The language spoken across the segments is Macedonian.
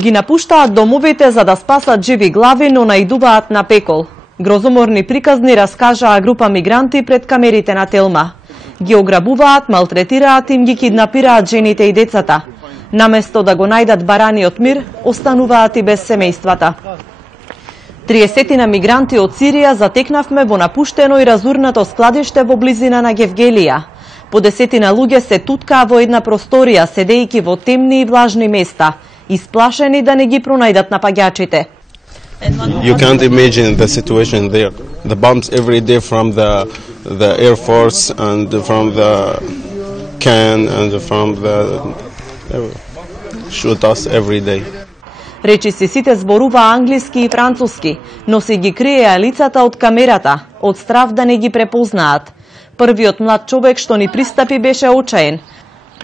Ги напуштаат домовите за да спасат живи глави, но наидуваат на пекол. Грозоморни приказни раскажаа група мигранти пред камерите на Телма. Ги ограбуваат, малтретираат им, ги киднапираат жените и децата. Наместо да го најдат бараниот мир, остануваат и без семејствата. 30 мигранти од Сирија затекнавме во напуштено и разурнато складиште во близина на Гевгелија. По 10 луѓе се туткаа во една просторија, седејќи во темни и влажни места, исплашени да не ги пронајдат напаѓачите. You can't imagine the situation there. The bombs every day from the Air Force and from the can and from the shoot us every day. Речиси сите зборуваа англиски и француски, но си ги криеа лицата од камерата, од страв да не ги препознаат. Првиот млад човек што ни пристапи беше очаен.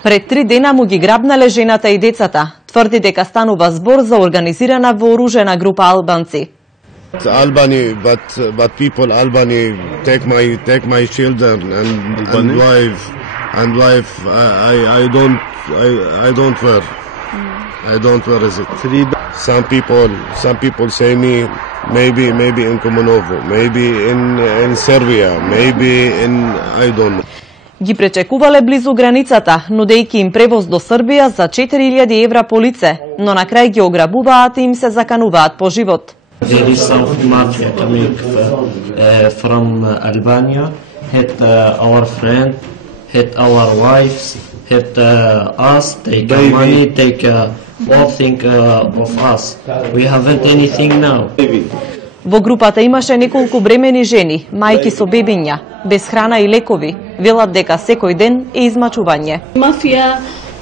Пред 3 дена му ги грабнале жената и децата. Тврди дека станува збор за организирана вооружена група албанци. Albany, but people Albany take my children and wife. I don't wear. I don't wear it. Some people say me maybe in Kumanovo, maybe in Serbia, maybe in I don't know. Ги пречекувале близу границата, нудејќи им превоз до Србија за 4000 евра по лице, но на крај ги ограбуваат и им се закануваат по живот. There is some mafia coming from Albania, hit our friend, hit our wives, hit us, take money, take all thing of us. We haven't anything now. Во групата имаше неколку бремени жени, мајки со бебиња, без храна и лекови. Велат дека секој ден е измачување. Мафија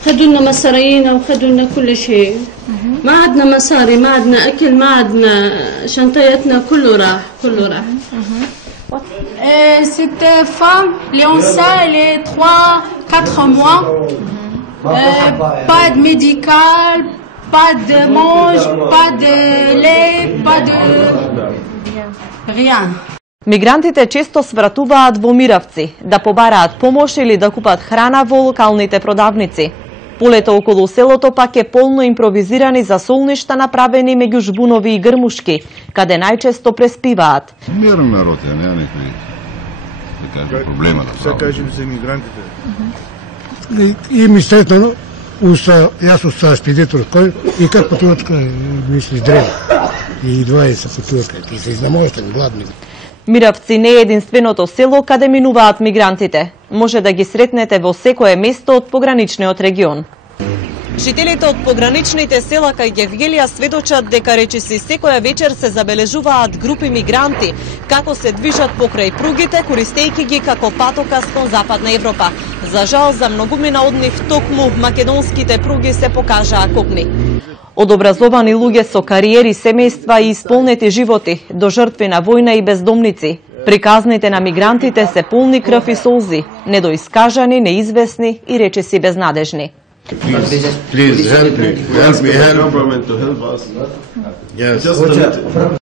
خدونا مصارينا وخدونا كل شيء. ما عندنا مصاري، ما عندنا أكل، ما عندنا شنطياتنا كله راح. Cette femme, elle est enceinte, elle est 3-4 mois. Pas de médical, pas de mange, pas de lait, pas de rien. Мигрантите често свратуваат во Миравци да побараат помош или да купат храна во локалните продавници. Полето околу селото пак е полно импровизирани засолништа направени меѓу жбунови и грмушки, каде најчесто преспиваат. Мирен народ е, нема никој да кажем проблема на правото. Што кажем за мигрантите? И ми сретно, јас оставаш педетор кој и как патувачка мисли древо. И 20 патувачка, ти се изнамоштен, гладни. Миравци не е единственото село каде минуваат мигрантите. Може да ги сретнете во секое место од пограничниот регион. Жителите од пограничните села кај Гевгелија сведочат дека речиси секоја вечер се забележуваат групи мигранти како се движат покрај пругите, користејќи ги како патокас кон Западна Европа. За жал, за многумина од нив токму македонските пруги се покажаа копни. Од образовани луѓе со кариери, семејства и исполнети животи до жртви на војна и бездомници. Приказните на мигрантите се полни крв и солзи, недоискажани, неизвестни и речиси безнадежни. Please help me. Help me. Help me.